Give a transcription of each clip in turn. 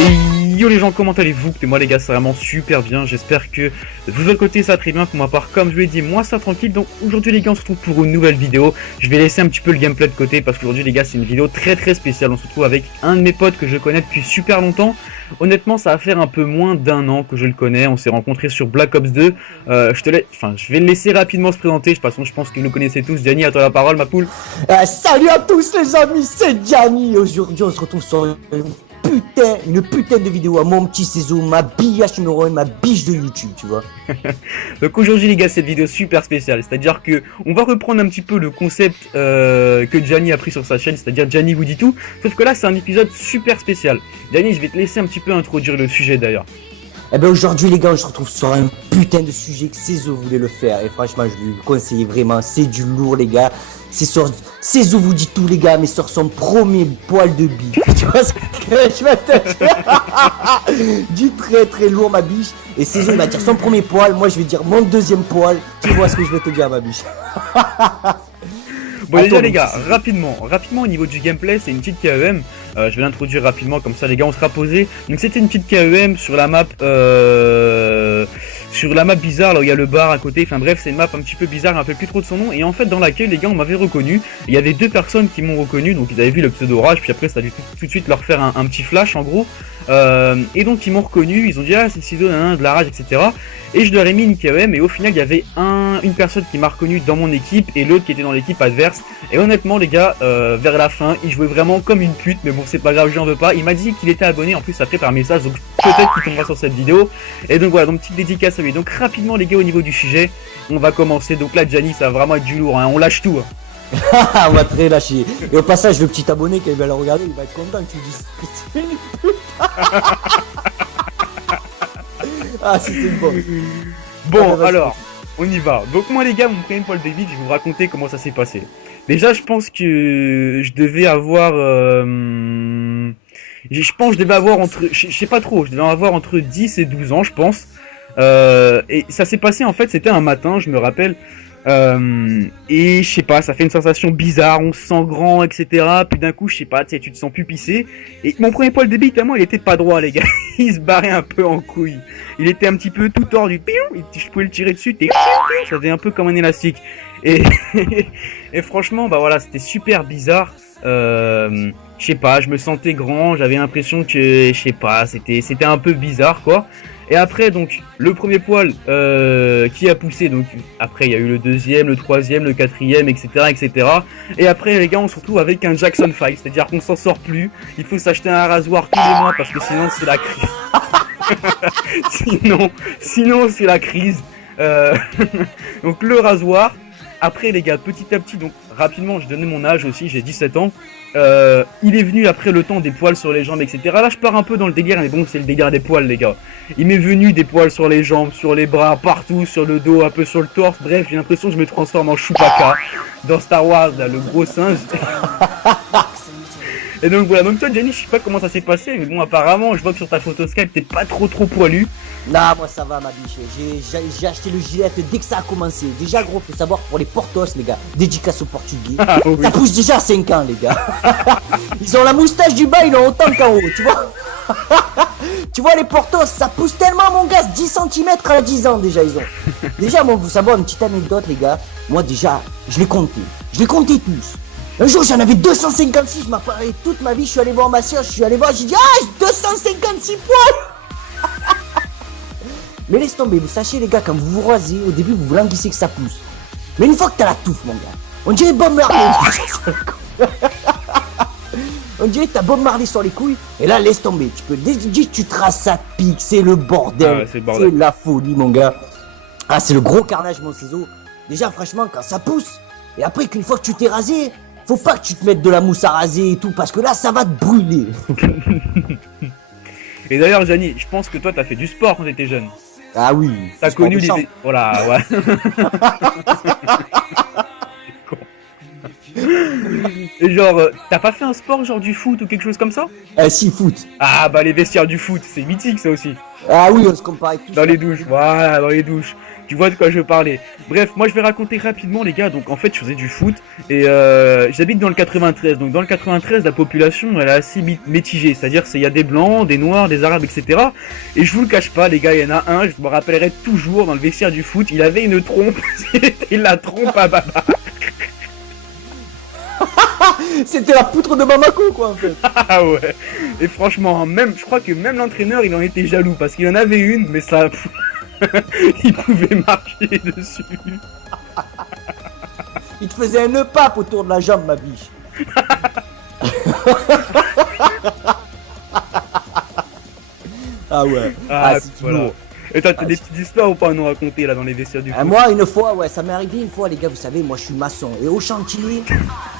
Et yo les gens, comment allez-vous? Et moi les gars, c'est vraiment super bien, j'espère que de votre côté ça va très bien. Pour ma part, comme je vous l'ai dit, moi ça tranquille. Donc aujourd'hui les gars, on se retrouve pour une nouvelle vidéo. Je vais laisser un petit peu le gameplay de côté parce qu'aujourd'hui les gars, c'est une vidéo très spéciale. On se retrouve avec un de mes potes que je connais depuis super longtemps. Honnêtement, ça va faire un peu moins d'un an que je le connais. On s'est rencontrés sur Black Ops 2. Je vais le laisser rapidement se présenter. De toute façon, je pense que vous le connaissez tous. Gianni, à toi la parole, ma poule. Salut à tous les amis, c'est Gianni. Aujourd'hui, on se retrouve sur une putain de vidéo à mon petit Cézo, ma biche numéro 1, ma biche de YouTube, tu vois. Donc aujourd'hui les gars, c'est une vidéo super spéciale, c'est-à-dire que on va reprendre un petit peu le concept que Gianni a pris sur sa chaîne, c'est-à-dire Gianni vous dit tout, sauf que là c'est un épisode super spécial. Gianni, je vais te laisser un petit peu introduire le sujet d'ailleurs. Eh ben aujourd'hui les gars, on se retrouve sur un putain de sujet que Cézo voulait le faire et franchement je lui conseille vraiment, c'est du lourd les gars. C'est sur Cézo vous dit tout les gars, mais sur son premier poil de bille. Tu vois ce que je vais te dire? Du très lourd ma biche. Et Cézo il va dire son premier poil, moi je vais dire mon deuxième poil. Tu vois ce que je vais te dire ma biche? Bon déjà les gars, rapidement au niveau du gameplay, c'est une petite KEM. Je vais l'introduire rapidement, comme ça les gars on sera posé. Donc c'était une petite KEM sur la map bizarre là où il y a le bar à côté. Enfin bref, c'est une map un petit peu bizarre, je me rappelle plus trop de son nom. Et en fait dans laquelle les gars on m'avait reconnu. Il y avait deux personnes qui m'ont reconnu, donc ils avaient vu le pseudo Rage, puis après ça a dû tout de suite leur faire un petit flash en gros. Et donc ils m'ont reconnu, ils ont dit ah c'est Ciseaux, de la Rage, etc. Et je leur ai mis une KEM et au final il y avait une personne qui m'a reconnu dans mon équipe et l'autre qui était dans l'équipe adverse. Et honnêtement les gars, vers la fin, il jouait vraiment comme une pute, mais bon c'est pas grave, j'en veux pas. Il m'a dit qu'il était abonné en plus après par message, donc peut-être qu'il tombera sur cette vidéo. Et donc voilà, donc petite dédicace à lui. Donc rapidement les gars, au niveau du sujet, on va commencer. Donc là Gianni, ça va vraiment être du lourd, hein. On lâche tout. Hein. On va très lâcher. Et au passage, le petit abonné qui va le regarder, il va être content que tu dises que c'est une pute. Ah, c'était bon. Bon, alors, on y va. Donc moi les gars, mon premier poil de bite, je vais vous raconter comment ça s'est passé. Déjà, je pense que je devais avoir... je pense que je devais avoir entre... Je sais pas trop, je devais avoir entre 10 et 12 ans, je pense. Et ça s'est passé, en fait, c'était un matin, je me rappelle. Et je sais pas, ça fait une sensation bizarre, on se sent grand, etc. Puis d'un coup, je sais pas, tu te sens plus pissé. Et mon premier poil de bite, à moi, il était pas droit, les gars. Il se barrait un peu en couille. Il était un petit peu tout tordu. Je pouvais le tirer dessus, ça faisait un peu comme un élastique. Et, et franchement, bah voilà, c'était super bizarre. Je sais pas, je me sentais grand, j'avais l'impression que, je sais pas, c'était un peu bizarre, quoi. Et après, donc, le premier poil qui a poussé, donc après il y a eu le deuxième, le troisième, le quatrième, etc., etc. Et après, les gars, on se retrouve avec un Jackson 5, c'est-à-dire qu'on s'en sort plus. Il faut s'acheter un rasoir tous les mois parce que sinon c'est la crise. sinon c'est la crise. Donc le rasoir. Après les gars, petit à petit, donc rapidement, je donnais mon âge aussi, j'ai 17 ans. Il est venu après le temps des poils sur les jambes, etc. Là, je pars un peu dans le délire, mais bon, c'est le délire des poils, les gars. Il m'est venu des poils sur les jambes, sur les bras, partout, sur le dos, un peu sur le torse. Bref, j'ai l'impression que je me transforme en Chewbacca dans Star Wars, là, le gros singe. Et donc voilà, donc toi Gianni, je sais pas comment ça s'est passé, mais bon apparemment je vois que sur ta photo Skype t'es pas trop poilu. Non, moi ça va ma biche, j'ai acheté le gilet dès que ça a commencé. Déjà gros, faut savoir pour les Portos les gars, dédicace aux Portugais. Oui. Ça pousse déjà à 5 ans les gars. Ils ont la moustache du bas, ils ont autant qu'en haut, tu vois. Tu vois les Portos, ça pousse tellement mon gars, 10 cm à 10 ans déjà ils ont. Déjà moi, vous savez une petite anecdote les gars, moi déjà, je les comptais tous. Un jour j'en avais 256, je m'apparais toute ma vie, je suis allé voir ma soeur, j'ai dit ah 256 poils. Mais laisse tomber, vous sachez les gars, quand vous vous rasez, au début vous languissez que ça pousse. Mais une fois que t'as la touffe mon gars, on dirait Bob Marley. On dirait que t'as Bob Marley sur les couilles, et là laisse tomber, dès que tu traces ça pique, c'est le bordel, c'est la folie mon gars. Ah c'est le gros carnage mon ciseau. Déjà franchement quand ça pousse, et après qu'une fois que tu t'es rasé, faut pas que tu te mettes de la mousse à raser et tout, parce que là, ça va te brûler. Et d'ailleurs, Gianni, je pense que toi, t'as fait du sport quand t'étais jeune. Ah oui. T'as connu l'idée. Voilà, ouais. Et genre, t'as pas fait un sport, genre du foot ou quelque chose comme ça? Si, foot. Ah, bah les vestiaires du foot, c'est mythique ça aussi. Ah oui, on se compare tous. Dans les douches, voilà, dans les douches. Tu vois de quoi je veux parler. Bref, moi je vais raconter rapidement les gars. Donc en fait je faisais du foot et j'habite dans le 93. Donc dans le 93 la population elle est assez mitigée. C'est-à-dire il y a des blancs, des noirs, des arabes, etc. Et je vous le cache pas les gars, il y en a un, je me rappellerai toujours dans le vestiaire du foot, il avait une trompe. C'était la trompe à Baba. C'était la poutre de Bamako quoi en fait. Ah ouais. Et franchement, même, je crois que même l'entraîneur il en était jaloux parce qu'il en avait une, mais ça, il pouvait marcher dessus. Il te faisait un nœud pape autour de la jambe ma biche. Ah ouais. Ah, c'est voilà. lourd. Et t'as des petites histoires ou pas à nous raconter là dans les vestiaires du foot? Moi, une fois, ouais, ça m'est arrivé une fois, les gars, vous savez, moi je suis maçon. Et au chantier,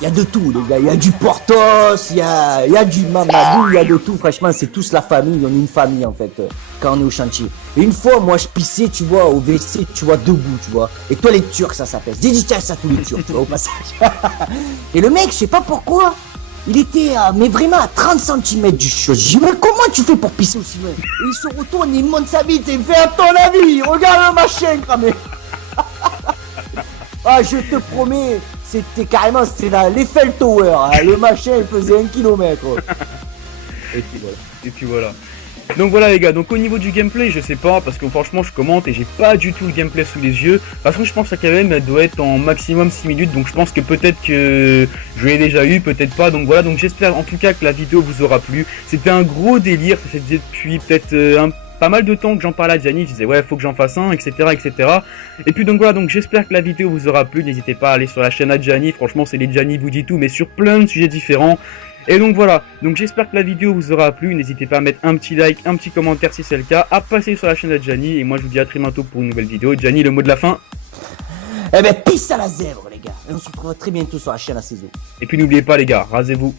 il y a de tout, les gars. Il y a du Portos, il y a du Mamadou, il y a de tout. Franchement, c'est tous la famille, on est une famille en fait, quand on est au chantier. Et une fois, moi je pissais, tu vois, au WC, tu vois, debout, tu vois. Et toi, les Turcs, ça s'appelle. Dédicace à tous les Turcs, tu vois, au passage. Et le mec, je sais pas pourquoi. Il était mais vraiment à 30 cm du chose. Je dis mais comment tu fais pour pisser aussi loin? Et il se retourne, il monte sa bite et il me fait à ton avis, regarde le machin cramé. Ah je te promets, c'était carrément l'Eiffel Tower, hein. Le machin il faisait 1 km. Et puis voilà. Donc voilà les gars, donc au niveau du gameplay je sais pas parce que franchement je commente et j'ai pas du tout le gameplay sous les yeux. Parce que je pense que quand même elle doit être en maximum 6 minutes donc je pense que peut-être que je l'ai déjà eu, peut-être pas. Donc voilà, donc j'espère en tout cas que la vidéo vous aura plu. C'était un gros délire, ça fait depuis peut-être pas mal de temps que j'en parlais à Gianni, je disais ouais faut que j'en fasse un, etc. etc. Et puis donc voilà, donc j'espère que la vidéo vous aura plu, n'hésitez pas à aller sur la chaîne à Gianni, franchement c'est les Gianni vous dit tout mais sur plein de sujets différents. Et donc voilà, donc j'espère que la vidéo vous aura plu, n'hésitez pas à mettre un petit like, un petit commentaire si c'est le cas, à passer sur la chaîne de Gianni, et moi je vous dis à très bientôt pour une nouvelle vidéo. Gianni, le mot de la fin? Eh ben pisse à la zèbre les gars, et on se retrouve très bientôt sur la chaîne à Cézo. Et puis n'oubliez pas les gars, rasez-vous.